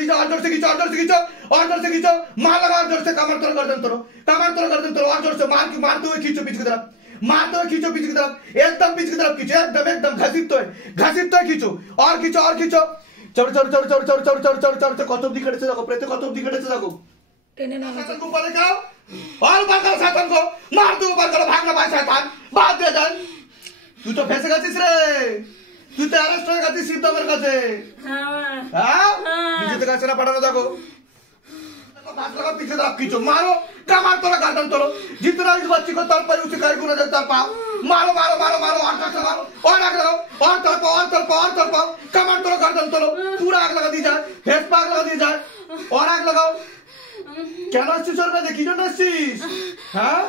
दीजिए और जोर से खींचो और जोर से खींचो और जोर से खींचो मार लगा और जोर से कमर तोड़ो गर्दन तोड़ो और जोर से मारते हुए खींचो पीछे की तरफ मारते हुए खींचो पीछे की तरफ एकदम पीछे की तरफ खींचो एकदम घसीटते हुए खींचो और खींचो चढ़ कत अब्दी केटेছে দেখো প্রেতে কত অব্দি কেটেছে দেখো টেনে নামা शैतान को ऊपर लेकर आओ और ऊपर करो शैतान को मार दो ऊपर करो भागना भाई शैतान भाग दे जान तू तो फंसे गए रे तू तो अरेस्ट हो गई सीधा मेरे काছে हां नीचे तक आना पड़ाना देखो बात लगा पीछे तरफ खींचो मारो कमर तोड़ो गर्दन तोड़ो जितना इस बच्ची को तड़ पर उसे कर गुना देता पाओ मारो और तक लगाओ और आग लगाओ और तड़पाओ कमर तोड़ो गर्दन तोड़ो पूरा आग लगा दी जाए फेस पर आग लगा दी जाए और आग लगाओ কেন আসছিস ওর কাছে কি জন্য আসছিস হ্যাঁ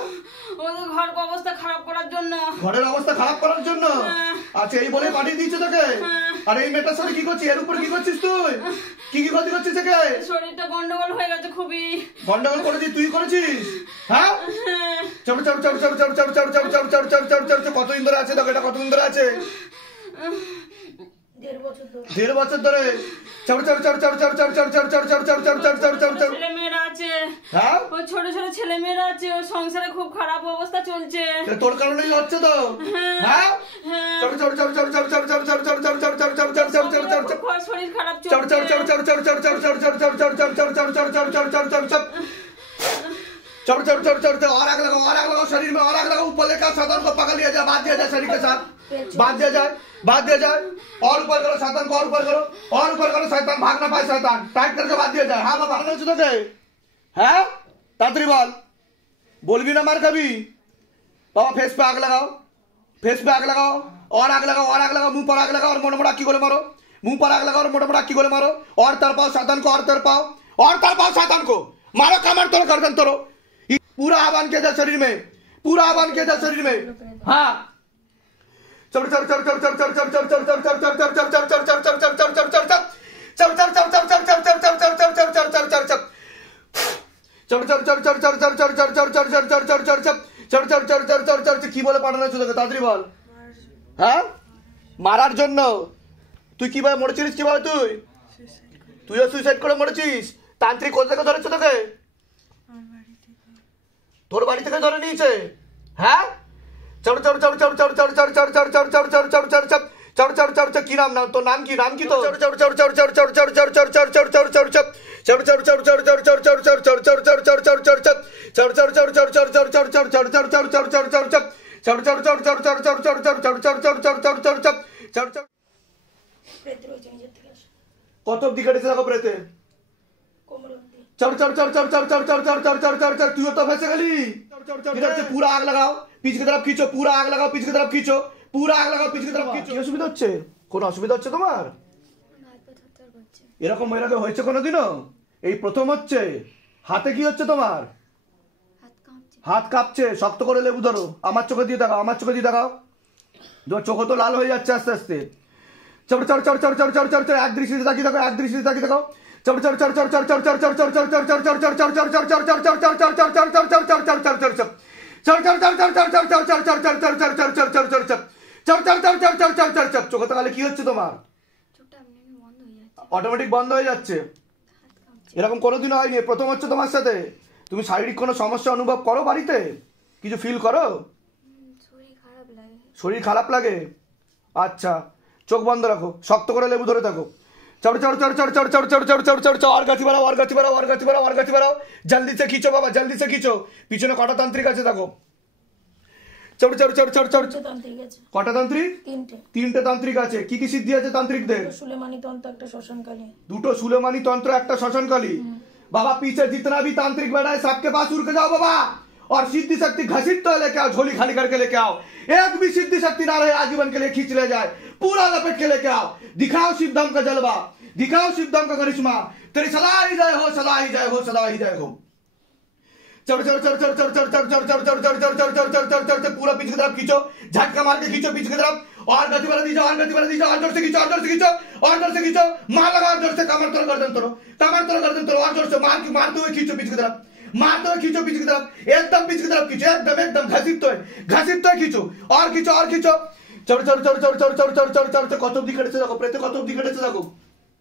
ওদের ঘর অবস্থা খারাপ করার জন্য ঘরের অবস্থা খারাপ করার জন্য আচ্ছা এই বলে পাঠিয়ে দিয়েছে তোকে আর এই মেয়েটার সাথে কি করছিস এর উপর কি করছিস তুই কি ক্ষতি করছিস একে শরীরটা গন্ডগোল হয়ে গেছে খুবই গন্ডগোল করেছিস তুই করেছিস হ্যাঁ চল কতদিন ধরে আছে তোকে এটা কতদিন ধরে আছে 1.5 বছর ধরে ছেলে মেয়েরা আছে হ্যাঁ ওই ছোট ছোট ছেলে মেয়েরা আছে ওর সংসারে খুব খারাপ অবস্থা চলছে তোর কারণেই হচ্ছে তো হ্যাঁ শরীর খারাপ चढ़ और आग लगाओ शरीर में और आग लगाओ ऊपर लेकर शैतान को पकड़ लिया जाए बांध दिया जाए शरीर के साथ बांध दिया जाए और ऊपर करो शैतान को और ऊपर करो शैतान भाग ना पाए शैतान टाइट करके बांध दिया जाए हाँ बाबा तो है तातरी बोलबी ना मार कभी बाबा फेस पे आग लगाओ और आग लगाओ मुंह पर आग लगाओ और मोटा मोटा की गोले मारो मुंह पर आग लगाओ और मोटा मोटा की गोले मारो और तड़पाओ शैतान को और तड़पाओ शैतान को मारो कमर तोड़ो गर्दन तोड़ो पूरा आह्वान किया जाए शरीर में हाँ चढ़ কি বলে পাঠানো ছিল তোকে তাড়াতাড়ি বল হ্যাঁ মারার জন্য তুই কিভাবে মরেছিস কিভাবে তুইও সুইসাইড করে মরেছিস তান্ত্রিক কোথা থেকে ধরেছে তোকে তোর বাড়ি থেকে ধরে নিয়েছে হ্যাঁ কি নাম তোর নাম কি তো কত অব্দি কেটেছে দেখো প্রেতে তুইও তো ফেসে গেলি पूरा आग लगाओ पीछे की तरफ खींचो पूरा आग लगाओ पीछे की तरफ खींचो কি অসুবিধা হচ্ছে কোন অসুবিধা হচ্ছে তোমার এরকম এর হয়েছে কোনোদিনও এই প্রথম হচ্ছে হাতে কি হচ্ছে তোমার হাত কাঁপছে শক্ত করে লেবু ধরো আমার চোখে দিয়ে দেখাও চোখ তো লাল হয়ে যাচ্ছে আস্তে আস্তে এক দৃষ্টিতে তাকিয়ে দেখো চোখে তাকালে কি হচ্ছে তোমার অটোমেটিক বন্ধ হয়ে যাচ্ছে এরকম কোনোদিন হয়নি প্রথম হচ্ছে তোমার সাথে তুমি শারীরিক কোনো সমস্যা অনুভব করো বাড়িতে কিছু ফিল করো শরীর খারাপ লাগে আচ্ছা চোখ বন্ধ রাখো শক্ত করে লেবু ধরে থাকো और गति बढ़ाओ जल्दी से खींचो बाबा जल्दी से खींचो পিছনে কটা তান্ত্রিক আছে দেখো কটা তান্ত্রিক তিনটে তান্ত্রিক আছে কি কি সিদ্ধি আছে তান্ত্রিকদের সুলেমানি তন্ত্র একটা শ্মশানকালী দুটো সুলেমানি তন্ত্র একটা শ্মশানকালী बाबा पीछे जितना भी तांत्रिक बैठा है सबके पास उड़ के जाओ बाबा और सिद्धि शक्ति घसीट तो लेके आओ झोली खाली करके लेके आओ एक भी सिद्धि शक्ति ना रहे आजीवन के लिए खींच ले जाए पूरा लपेट के लेके आओ दिखाओ शिवधाम का जलवा दिखाओ शिवधाम का करिश्मा तेरी सदा ही जय हो पूरा पीछे की तरफ खींचो झटका मार के खींचो पीछे की तरफ और गति बढ़ा दीजिए और जोर से खींचो मार लगा जोर से कमर तोड़ो गर्दन तोड़ो और जोर से मारते हुए खींचो पीछे की तरफ एकदम पीछे की तरफ खींचो एकदम घसीटते हुए खींचो और खींचो कत अब्दी केटेছে দেখো প্রেতে কত অব্দি কেটেছে দেখো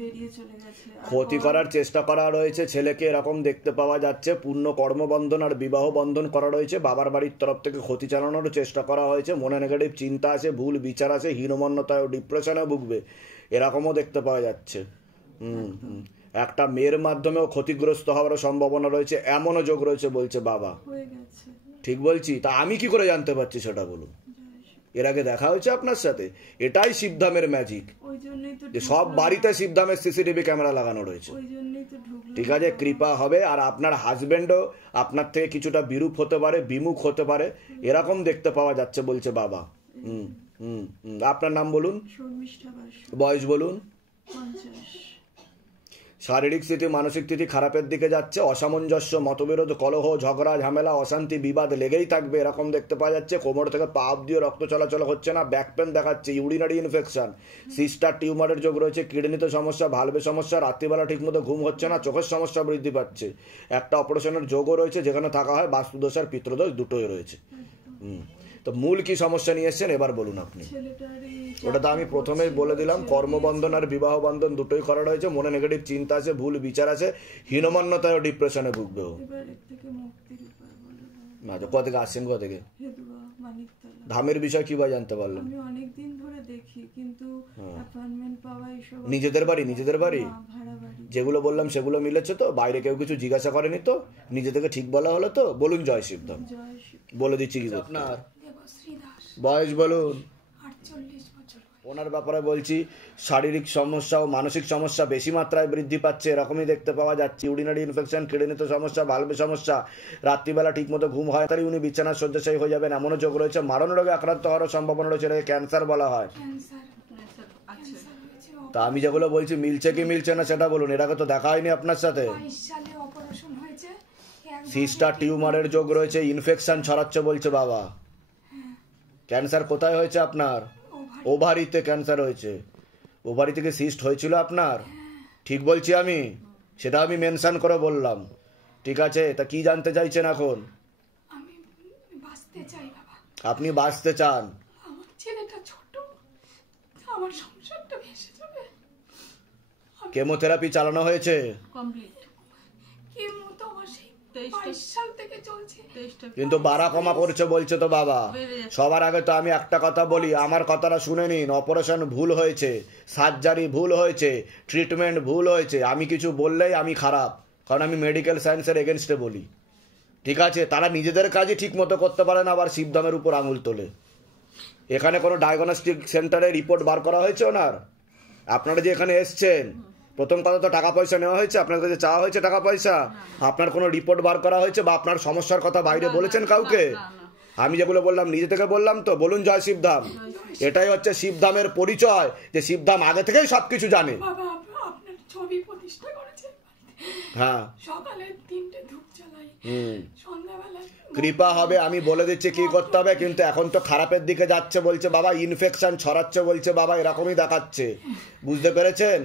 বেরিয়ে চলে গেছে। ক্ষতি করার চেষ্টা করা রয়েছে ছেলেকে, এরকম দেখতে পাওয়া যাচ্ছে। পূর্ণ কর্মবন্ধন আর বিবাহ বন্ধন করা রয়েছে। বাবার বাড়ির তরফ থেকে ক্ষতি চালানোর চেষ্টা করা হয়েছে। মনে নেগেটিভ চিন্তা আছে, ভুল বিচার আছে, হীনমন্যতায় ও ডিপ্রেশনে ভুগবে এরকমও দেখতে পাওয়া যাচ্ছে। একটা মেয়ের মাধ্যমেও ক্ষতিগ্রস্ত হওয়ারও সম্ভাবনা রয়েছে, এমনও যোগ রয়েছে বলছে বাবা। হয়ে গেছে। ঠিক বলছি? তা আমি কি করে জানতে পারছি সেটা বলুন? এর আগে দেখা হয়েছে আপনার সাথে? এটাই শিবধামের ম্যাজিক, ওই জন্যই তো যে সব বাড়িতে শিবধামের সিসিটিভি ক্যামেরা লাগানো রয়েছে। ওই জন্যই তো ঢুকলো। ঠিক আছে, কৃপা হবে। আর আপনার হাজবেন্ডও আপনার থেকে কিছুটা বিরূপ হতে পারে, বিমুখ হতে পারে, এরকম দেখতে পাওয়া যাচ্ছে বলছে বাবা। আপনার নাম বলুন, শর্মিষ্ঠা বাসু, বয়স বলুন। 50। শারীরিক স্থিতি, মানসিক স্থিতি খারাপের দিকে যাচ্ছে। অসামঞ্জস্য, মতবিরোধ, কলহ, ঝগড়া, ঝামেলা, অশান্তি, বিবাদ লেগেই থাকবে এরকম দেখতে পাওয়া যাচ্ছে। কোমর থেকে পা অব্দি রক্ত চলাচল হচ্ছে না, ব্যাক পেন দেখাচ্ছে, ইউরিনারি ইনফেকশন, সিস্টার টিউমারের যোগ রয়েছে, কিডনিতে সমস্যা, ভালভে সমস্যা, রাত্রিবেলা ঠিকমতো ঘুম হচ্ছে না, চোখের সমস্যা বৃদ্ধি পাচ্ছে। একটা অপারেশনের যোগও রয়েছে, যেখানে থাকা হয় বাস্তুদোষ আর পিতৃদোষ দুটোই রয়েছে। তো মূল কি সমস্যা নিয়ে এসছেন এবার বলুন আপনি। ওটা তো আমি প্রথমেই বলে দিলাম, কর্মবন্ধন আর বিবাহ বন্ধন দুটোই করা রয়েছে। মনে নেগেটিভ চিন্তা আছে, ভুল বিচার আছে, হীনমন্যতায় ও ডিপ্রেশনে ভুগবে। কোথা থেকে আসছেন, কোথা থেকে? ধামের বিষয় কি ভাই জানতে পারলেন? আমি অনেকদিন ধরে দেখি, কিন্তু অ্যাপয়েন্টমেন্ট পাওয়া এইসব। নিজেদের বাড়ি? নিজেদের বাড়ি ভাড়া বাড়ি। যেগুলো বললাম সেগুলো মিলেছে তো? বাইরে কেউ কিছু জিজ্ঞাসা করেনি তো? নিজে থেকে ঠিক বলা হলো তো? বলুন জয় শিবধাম। জয় শিব। বলে দিচ্ছি কি আপনার দেবশ্রী দাস, বয়স বলুন। 48 বছর। ওনার ব্যাপারে বলছি, শারীরিক সমস্যা ও মানসিক সমস্যা বেশি মাত্রায় বৃদ্ধি পাচ্ছে, এরকমই দেখতে পাওয়া যাচ্ছে। ইউরিনারি ইনফেকশন, কিডনিতে সমস্যা, ভালভে সমস্যা, রাত্রিবেলা ঠিকমতো ঘুম হয়, তাই উনি বিছানার শয্যাশায়ী হয়ে যাবেন এমনও যোগ রয়েছে। মারণ রোগে আক্রান্ত হওয়ার সম্ভাবনা রয়েছে, এটাকে ক্যান্সার বলা হয়। তা আমি যেগুলো বলছি মিলছে কি মিলছে না সেটা বলুন। এটাকে তো দেখা হয়নি আপনার সাথে। 22 সালে অপারেশন হয়েছে। সিস্টার টিউমারের যোগ রয়েছে, ইনফেকশন ছড়াচ্ছে বলছে বাবা। ক্যান্সার কোথায় হয়েছে আপনার? ওভারিতে ক্যান্সার হয়েছে। ওভারি থেকে সিস্ট হয়েছিল আপনার? ঠিক বলছি আমি? সেটা আমি মেনশন করে বললাম। ঠিক আছে, তা কি জানতে চাইছেন এখন? আমি বাঁচতে চাই বাবা। আপনি বাঁচতে চান? আমার ছেলেটা ছোট, আমার সংসারটা ভেসে যাবে। কেমোথেরাপি চালানো হয়েছে? কমপ্লিট। কেমো তো আমার সেই 22 সাল থেকে চলছে। কিন্তু বাড়া কমা করছে বলছে তো বাবা। সবার আগে তো আমি একটা কথা বলি, আমার কথাটা শুনে নিন। অপারেশন ভুল হয়েছে, সার্জারি ভুল হয়েছে, ট্রিটমেন্ট ভুল হয়েছে। আমি কিছু বললেই আমি খারাপ, কারণ আমি মেডিকেল সায়েন্সের এগেনস্টে বলি। ঠিক আছে, তারা নিজেদের কাজই ঠিক মতো করতে পারে না, আবার শিবধামের উপর আঙুল তোলে। এখানে কোনো ডায়াগনস্টিক সেন্টারে রিপোর্ট বার করা হয়েছে ওনার? আপনারা যে এখানে এসছেন, প্রথম কথা তো টাকা পয়সা নেওয়া হয়েছে আপনার কাছে, চাওয়া হয়েছে টাকা পয়সা? আপনার কোনো রিপোর্ট বার করা হয়েছে বা আপনার সমস্যার কথা বাইরে বলেছেন কাউকে? আমি যেগুলো বললাম নিজে থেকে বললাম তো। বলুন জয় শিবধাম। এটাই হচ্ছে শিবধামের পরিচয়, যে শিবধাম আগে থেকেই সবকিছু জানে। বাবা আপনার ছবি প্রতিষ্ঠা করেছেন। হ্যাঁ, সকালে 3টে ধূপ জ্বালাই, সন্ধ্যাবেলা কৃপা হবে। আমি বলে দিচ্ছি কি করতে হবে, কিন্তু এখন তো খারাপের দিকে যাচ্ছে বলছে বাবা। ইনফেকশন ছড়াচ্ছে বলছে বাবা, এরকমই দেখাচ্ছে। বুঝতে পেরেছেন?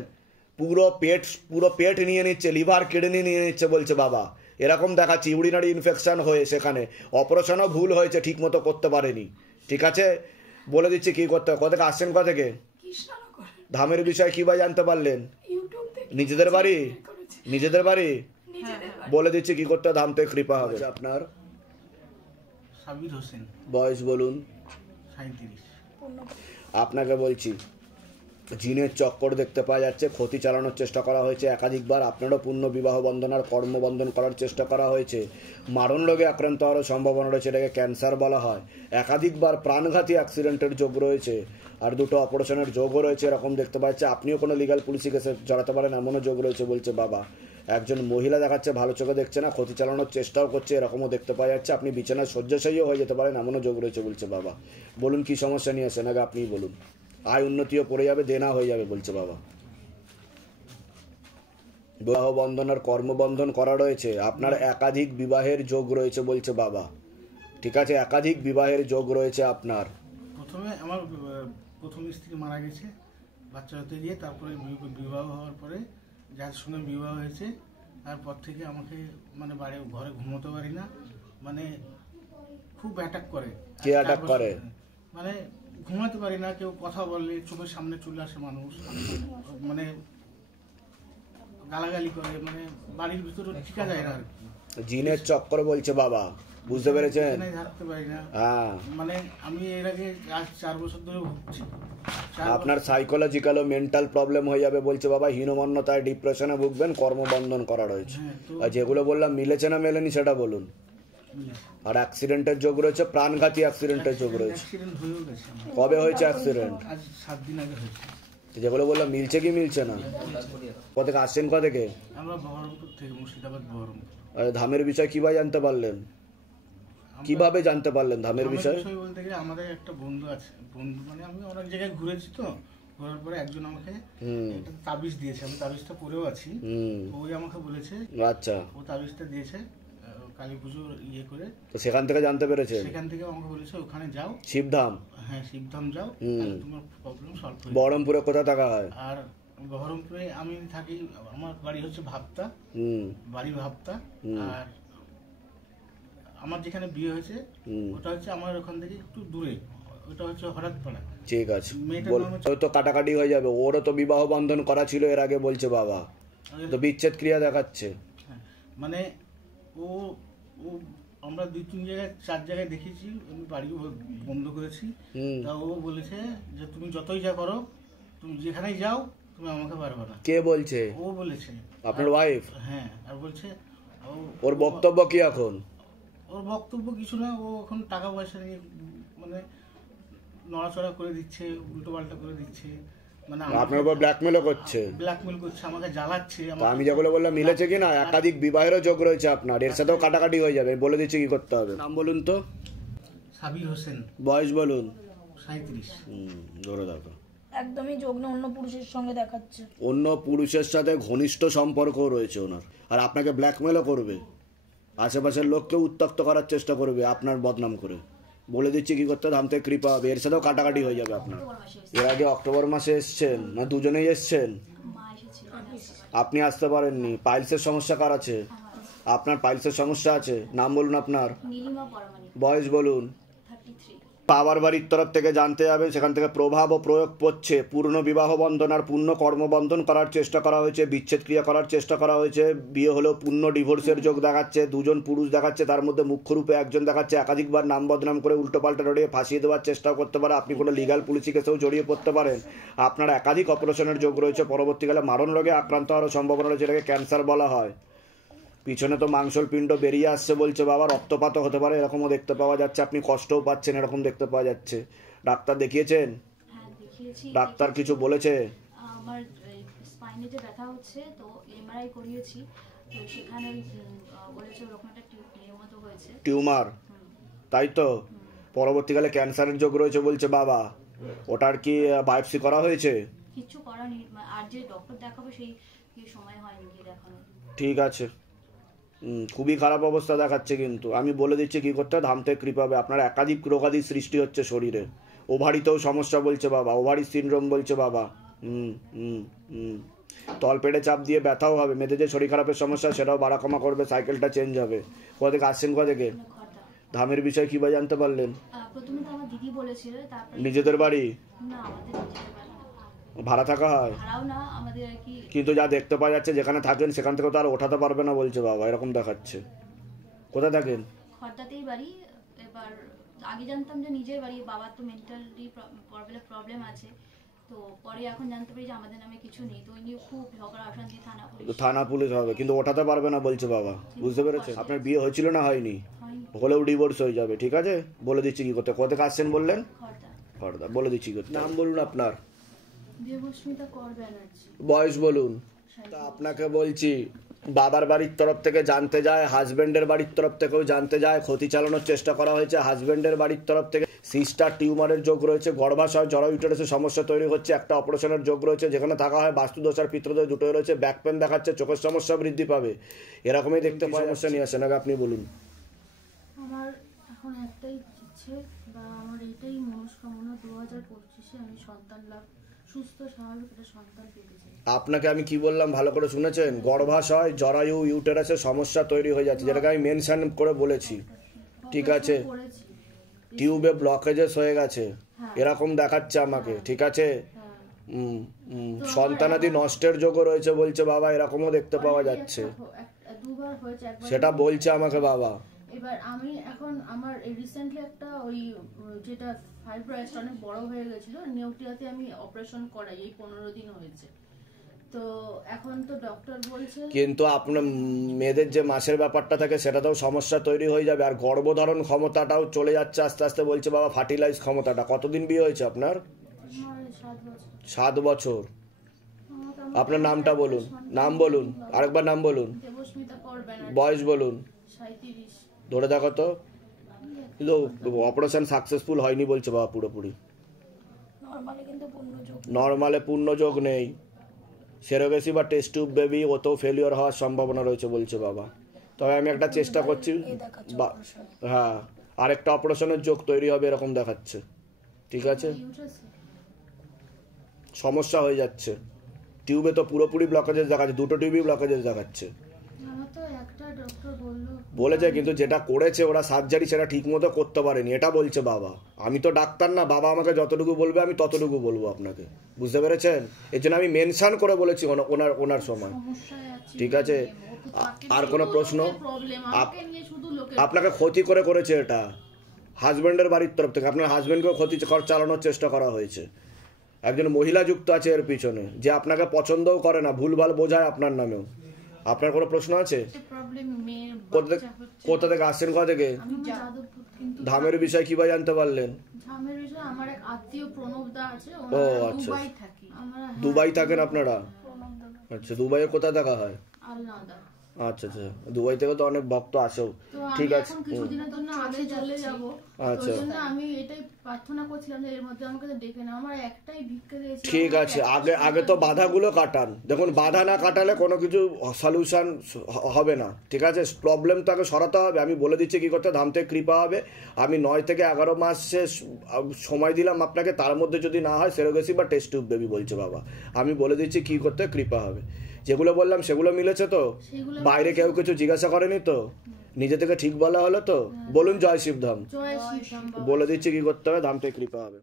পুরো পেট নিয়ে নিচ্ছে, লিভার কিডনি নিয়ে নিচ্ছে বলছে বাবা, এরকম দেখাচ্ছে। ইউরিনারি ইনফেকশন হয়ে সেখানে অপারেশনও ভুল হয়েছে, ঠিক মতো করতে পারেনি। ঠিক আছে, বলে দিচ্ছি কি করতে হবে। কোথা থেকে আসছেন? কোথা থেকে? কৃষ্ণনগর। ধামের বিষয়ে কি বা জানতে পারলেন? ইউটিউব থেকে। নিজেদের বাড়ি? নিজেদের বাড়ি? নিজেদের বাড়ি। বলে দিচ্ছি কি করতে হবে, ধাম থেকে কৃপা হবে। আপনার সাবির হোসেন, বয়স বলুন। 37। আপনাকে বলছি, জিনের চক্কর দেখতে পাওয়া যাচ্ছে, ক্ষতি চালানোর চেষ্টা করা হয়েছে একাধিকবার। আপনারও পূর্ণ বিবাহ বন্ধন আর কর্মবন্ধন করার চেষ্টা করা হয়েছে। মারণ রোগে আক্রান্ত হওয়ার সম্ভাবনা রয়েছে, এটাকে ক্যান্সার বলা হয়। একাধিকবার প্রাণঘাতী অ্যাক্সিডেন্টের যোগ রয়েছে, আর দুটো অপারেশনের যোগও রয়েছে এরকম দেখতে পাচ্ছে। আপনিও কোনো লিগাল পুলিশি কেসে জড়াতে পারেন এমনও যোগ রয়েছে বলছে বাবা। একজন মহিলা দেখাচ্ছে, ভালো চোখে দেখছে না, ক্ষতি চালানোর চেষ্টাও করছে এরকমও দেখতে পাওয়া যাচ্ছে। আপনি বিছানায় শয্যাশায়ীও হয়ে যেতে পারেন এমনও যোগ রয়েছে বলছে বাবা। বলুন কি সমস্যা নিয়ে আসেন, আগে আপনিই বলুন। আয় উন্নতিও পড়ে যাবে, দেনা হয়ে যাবে বলছে বাবা। বিবাহ বন্ধন আর কর্মবন্ধন করা রয়েছে। আপনার একাধিক বিবাহের যোগ রয়েছে বলছে বাবা। ঠিক আছে, একাধিক বিবাহের যোগ রয়েছে আপনার। প্রথমে আমার প্রথম স্ত্রী মারা গেছে বাচ্চা হতে গিয়ে, তারপরে বিবাহ হওয়ার পরে যার সঙ্গে বিবাহ হয়েছে তারপর থেকে আমাকে মানে ঘরে ঘুমোতে পারি না, মানে খুব অ্যাটাক করে। কে অ্যাটাক করে? মানে ঘুমাতে পারি না, কেউ কথা বললে চোখের সামনে চলে আসে মানুষ, মানে গালাগালি করে, মানে বাড়ির ভিতরে টিকা যায় না আর কি। জিনের চক্কর বলছে বাবা, বুঝতে পেরেছেন? এখানে থাকতে পারি না। হ্যাঁ, মানে আমি এর আগে আজ 4 বছর ধরে ভুগছি। আপনার সাইকোলজিক্যাল ও মেন্টাল প্রবলেম হয়ে যাবে বলছে বাবা। হীনমন্যতায় ডিপ্রেশনে ভুগবেন, কর্মবন্ধন করা রয়েছে। হ্যাঁ, তো আর যেগুলো বললাম মিলেছে না মেলেনি সেটা বলুন। আর অ্যাক্সিডেন্টের যোগ রয়েছে, প্রাণঘাতী অ্যাক্সিডেন্টের যোগ রয়েছে। অ্যাক্সিডেন্ট হয়েও গেছে আমার। কবে হয়েছে অ্যাক্সিডেন্ট? আজ 7 দিন আগে হয়েছে। যেগুলো বললাম মিলছে কি মিলছে না? কোথেকে আসছেন, কোথেকে? আমরা বহরমপুর থেকে, মুর্শিদাবাদ বহরমপুর। আর ধামের বিষয় কিভাবে জানতে পারলেন? কিভাবে জানতে পারলেন ধামের বিষয়? বলতে গেলে আমাদের একটা বন্ধু আছে, বন্ধু মানে আমি অনেক জায়গায় ঘুরেছি, তো ঘোরার পরে একজন আমাকে একটা তাবিজ দিয়েছে। আমি তাবিজটা পরেও আছি। ওই আমাকে বলেছে, আচ্ছা, ও তাবিজটা দিয়েছে কালী পুজোর ইয়ে করে। তো সেখান থেকে জানতে পেরেছেন? সেখান থেকে আমাকে বলেছে ওখানে যাও, শিবধাম। হ্যাঁ শিবধাম যাও, তাহলে তোমার প্রবলেম সলভ হয়ে যাবে। বহরমপুরে কোথায় থাকা হয়? আর বহরমপুরে আমি থাকি, আমার বাড়ি হচ্ছে ভাবতা, বাড়ি ভাবতা। আর আমার যেখানে বিয়ে হয়েছে ওটা হচ্ছে আমার ওখান থেকে একটু দূরে, ওটা হচ্ছে হঠাৎপাড়া। ঠিক আছে, মেয়েটার নাম হচ্ছে, তো কাটাকাটি হয়ে যাবে। ওরও তো বিবাহ বন্ধন করা ছিল এর আগে বলছে বাবা, তো বিচ্ছেদ ক্রিয়া দেখাচ্ছে। মানে ও ও আমরা 2-3 জায়গায় 4 জায়গায় দেখেছি, আমি বাড়ি বন্ধ করেছি। তা ও বলেছে যে তুমি যতই যা করো, তুমি যেখানেই যাও, তুমি আমাকে পারবে না। কে বলছে? ও বলেছে। আপনার ওয়াইফ? হ্যাঁ, আর বলছে ওর বক্তব্য কি এখন? ওর বক্তব্য কিছু না, ও এখন টাকা পয়সা নিয়ে মানে নড়াচড়া করে দিচ্ছে, উল্টো পাল্টা করে দিচ্ছে, মানে আপনার উপর ব্ল্যাকমেলও করছে। ব্ল্যাকমেল করছে, আমাকে জ্বালাচ্ছে। আমি যেগুলো বললাম মিলেছে কিনা? একাধিক বিবাহেরও যোগ রয়েছে আপনার, এর সাথেও কাটাকাটি হয়ে যাবে। বলে দিচ্ছি কি করতে হবে। নাম বলুন তো। সাবির হোসেন। বয়স বলুন। 37। ধরে দেখো, একদমই যোগ না, অন্য পুরুষের সঙ্গে দেখাচ্ছে। অন্য পুরুষের সাথে ঘনিষ্ঠ সম্পর্ক রয়েছে ওনার। আর আপনাকে ব্ল্যাকমেলও করবে, আশেপাশের লোককে উত্ত্যক্ত করার চেষ্টা করবে আপনার বদনাম করে। বলে দিচ্ছি কি করতে, ধাম থেকে কৃপা হবে, এর সাথেও কাটাকাটি হয়ে যাবে আপনার। এর আগে অক্টোবর মাসে এসছেন না? দুজনেই এসছেন? আপনি আসতে পারেননি। পাইলসের সমস্যা কার আছে? আপনার পাইলসের সমস্যা আছে। নাম বলুন আপনার। বয়স বলুন। বাবার বাড়ির তরফ থেকে জানতে যাবেন, সেখান থেকে প্রভাব ও প্রয়োগ পড়ছে। পূর্ণ বিবাহ বন্ধন আর পূর্ণ কর্মবন্ধন করার চেষ্টা করা হয়েছে, বিচ্ছেদ ক্রিয়া করার চেষ্টা করা হয়েছে। বিয়ে হলেও পূর্ণ ডিভোর্সের যোগ দেখাচ্ছে। 2 জন পুরুষ দেখাচ্ছে, তার মধ্যে মুখ্যরূপে একজন দেখাচ্ছে একাধিকবার নাম বদনাম করে উল্টোপাল্টা জড়িয়ে ফাঁসিয়ে দেওয়ার চেষ্টাও করতে পারে। আপনি কোনো লিগাল পুলিশি কেসেও জড়িয়ে পড়তে পারেন। আপনার একাধিক অপারেশনের যোগ রয়েছে। পরবর্তীকালে মারণ রোগে আক্রান্ত হওয়ার সম্ভাবনা রয়েছে, যেটাকে ক্যান্সার বলা হয়। পিছনে তো মাংসল পিণ্ড বেরিয়ে আসছে বলছে বাবা, রক্তপাতও হতে পারে এরকমও দেখতে পাওয়া যাচ্ছে। আপনি কষ্টও পাচ্ছেন এরকম দেখতে পাওয়া যাচ্ছে। ডাক্তার দেখিয়েছেন? হ্যাঁ দেখিয়েছি। ডাক্তার কিছু বলেছে? আমার স্পাইনে যে ব্যথা হচ্ছে, তো এমআরআই করিয়েছি, তো সেখানে বলেছে ওরকম একটা টিউমার মতো হয়েছে। টিউমার, তাই তো? পরবর্তীকালে ক্যান্সারের যোগ রয়েছে বলছে বাবা। ওটার কি বায়োপসি করা হয়েছে? কিছু করানি, আর যে ডক্টর দেখাবো সেই সময় হয়নি গিয়ে দেখানো। ঠিক আছে, খুবই খারাপ অবস্থা দেখাচ্ছে। কিন্তু আমি বলে দিচ্ছি কি করতে, ধাম থেকে কৃপা হবে। আপনার একাধিক রোগাদি সৃষ্টি হচ্ছে শরীরে। ওভারিতেও সমস্যা বলছে বাবা, ওভারি সিনড্রোম বলছে বাবা। তলপেটে চাপ দিয়ে ব্যথাও হবে। মেয়েদের যে শরীর খারাপের সমস্যা সেটাও বাড়া কমা করবে, সাইকেলটা চেঞ্জ হবে। কোথা থেকে আসছেন, কোথা থেকে? ধামের বিষয় কিভাবে জানতে পারলেন? প্রথমে তো আমার দিদি বলেছিল, তারপর। নিজেদের বাড়ি? না, আমাদের নিজেদের বাড়ি না। ভাড়া থাকা হয়? ভাড়াও না, আমাদের আর কি। কিন্তু যা দেখতে পাওয়া যাচ্ছে যেখানে থাকেন সেখান থেকে তো আর ওঠাতে পারবে না বলছে বাবা, এরকম দেখাচ্ছে। কোথায় থাকেন? খড়দাতেই বাড়ি। এবার আগে জানতাম যে নিজের বাড়ি, বাবার তো মেন্টালি প্রবলেম আছে, তো পরে এখন জানতে পারি যে আমাদের নামে কিছু নেই, তো ওই নিয়ে খুব ঝগড়া অশান্তি, থানা পুলিশ হবে, কিন্তু ওঠাতে পারবে না বলছে বাবা। বুঝতে পেরেছে? আপনার বিয়ে হয়েছিল না হয়নি? হলেও ডিভোর্স হয়ে যাবে। ঠিক আছে, বলে দিচ্ছি কি করতে। কোথা থেকে আসছেন বললেন? খড়দা। বলে দিচ্ছি কি করতে। নাম বলুন আপনার। বয়স বলুন। তা আপনাকে বলছি, বাবার বাড়ির তরফ থেকে জানতে যায়, হাজবেন্ডের বাড়ির তরফ থেকেও জানতে যায়। ক্ষতি চালানোর চেষ্টা করা হয়েছে হাজবেন্ডের বাড়ির তরফ থেকে। সিস্টার টিউমারের যোগ রয়েছে, গর্ভাশয় জরা ইউটেরাসের সমস্যা তৈরি হচ্ছে, একটা অপারেশনের যোগ রয়েছে, যেখানে থাকা হয় বাস্তুদোষ আর পিতৃদোষ দুটোই রয়েছে। ব্যাক পেন দেখাচ্ছে, চোখের সমস্যা বৃদ্ধি পাবে, এরকমই দেখতে পাওয়া সমস্যা নিয়ে আসেন। আগে আপনি বলুন। আমার এখন একটাই ইচ্ছে বা আমার এটাই মনস্কামনা, 2025-এ আমি সন্তান লাভ, সুস্থ স্বাভাবিক একটা সন্তান পেতে চাই। আপনাকে আমি কি বললাম ভালো করে শুনেছেন? গর্ভাশয় জরায়ু ইউটেরাসের সমস্যা তৈরি হয়ে যাচ্ছে, যেটাকে আমি মেনশন করে বলেছি। ঠিক আছে, টিউবে ব্লকেজেস হয়ে গেছে এরকম দেখাচ্ছে আমাকে। ঠিক আছে, সন্তানাদি নষ্টের যোগও রয়েছে বলছে বাবা, এরকমও দেখতে পাওয়া যাচ্ছে। দুবার হয়েছে, একবার সেটা বলছে আমাকে বাবা। এবার আমি এখন আমার রিসেন্টলি একটা ওই যেটা ফাইব্রয়েড অনেক বড় হয়ে গেছিল, নিউক্লিয়াতে আমি অপারেশন করাই, এই 15 দিন হয়েছে। তো এখন তো ডক্টর বলছে, কিন্তু আপনার মেয়েদের যে মাসের ব্যাপারটা থাকে সেটাতেও সমস্যা তৈরি হয়ে যাবে, আর গর্ভধারণ ক্ষমতাটাও চলে যাচ্ছে আস্তে আস্তে বলছে বাবা, ফার্টিলাইজ ক্ষমতাটা। কতদিন বিয়ে হয়েছে আপনার? 7 বছর। আপনার নামটা বলুন, নাম বলুন, আরেকবার নাম বলুন, দেবস্মিতা কর ব্যানার্জি, বয়স বলুন। 37। ধরে দেখো তো, কিন্তু অপারেশন সাকসেসফুল হয়নি বলছে বাবা পুরোপুরি। নরমালি কিন্তু পূর্ণযোগ, নর্মালে পূর্ণযোগ নেই, সেরোগেসি বা টেস্ট টিউব বেবি ওতেও ফেলিওর হওয়ার সম্ভাবনা রয়েছে বলছে বাবা। তবে আমি একটা চেষ্টা করছি, হ্যাঁ আরেকটা অপারেশনের যোগ তৈরি হবে এরকম দেখাচ্ছে। ঠিক আছে, সমস্যা হয়ে যাচ্ছে। টিউবে তো পুরোপুরি ব্লকেজেস দেখাচ্ছে, 2টো টিউবই ব্লকেজেস দেখাচ্ছে। আমার তো একটা ডক্টর বলেছে, কিন্তু যেটা করেছে ওরা সার্জারি সেটা ঠিক মতো করতে পারেনি, এটা বলছে বাবা। আমি তো ডাক্তার না, বাবা আমাকে যতটুকু বলবে আমি ততটুকু বলবো আপনাকে, বুঝতে পেরেছেন? এর জন্য আমি মেনশন করে বলেছি ওনার সময়। ঠিক আছে, আর কোনো প্রশ্ন? আপনাকে ক্ষতি করেছে এটা হাজব্যান্ডের বাড়ির তরফ থেকে, আপনার হাজব্যান্ডকেও ক্ষতি চালানোর চেষ্টা করা হয়েছে। একজন মহিলা যুক্ত আছে এর পিছনে, যে আপনাকে পছন্দও করে না, ভুলভাল বোঝায় আপনার নামেও। আপনার কোনো প্রশ্ন আছে? কোথা থেকে আসছেন, কোথা থেকে? ধামের বিষয় কিভাবে জানতে পারলেন? ধামের বিষয় আমার এক আত্মীয় প্রণব দা আছে, ও আচ্ছা, দুবাই থাকি আমরা। দুবাই থাকেন আপনারা? আচ্ছা, দুবাইয়ে কোথায় দেখা হয়? আলনাদা। আচ্ছা আচ্ছা, দুবাই থেকে তো অনেক ভক্ত আসেও। ঠিক আছে, কিছুদিনের জন্য আগে চলে যাব, আচ্ছা আমি এটাই প্রার্থনা করছিলাম যে এর মধ্যে আমাকে ডেকে না, আমার একটাই ভিক্ষা দিয়েছে। ঠিক আছে, আগে তো বাধাগুলো কাটান। দেখুন, বাধা না কাটালে কোনো কিছু সলিউশন হবে না। ঠিক আছে, প্রবলেম তো আগে সরাতে হবে। আমি বলে দিচ্ছি কি করতে, ধাম থেকে কৃপা হবে। আমি 9 থেকে 11 মাসে সময় দিলাম আপনাকে, তার মধ্যে যদি না হয় সেরোগেসি বা টেস্ট টিউব বেবি বলছে বাবা। আমি বলে দিচ্ছি কি করতে কৃপা হবে। যেগুলো বললাম সেগুলো মিলেছে তো? বাইরে কেউ কিছু জিজ্ঞাসা করেনি তো? নিজে থেকে ঠিক বলা হলো তো? বলুন জয় শিবধাম। জয় শিবধাম। বলে দিচ্ছি কি করতে হবে, ধাম থেকে কৃপা হবে।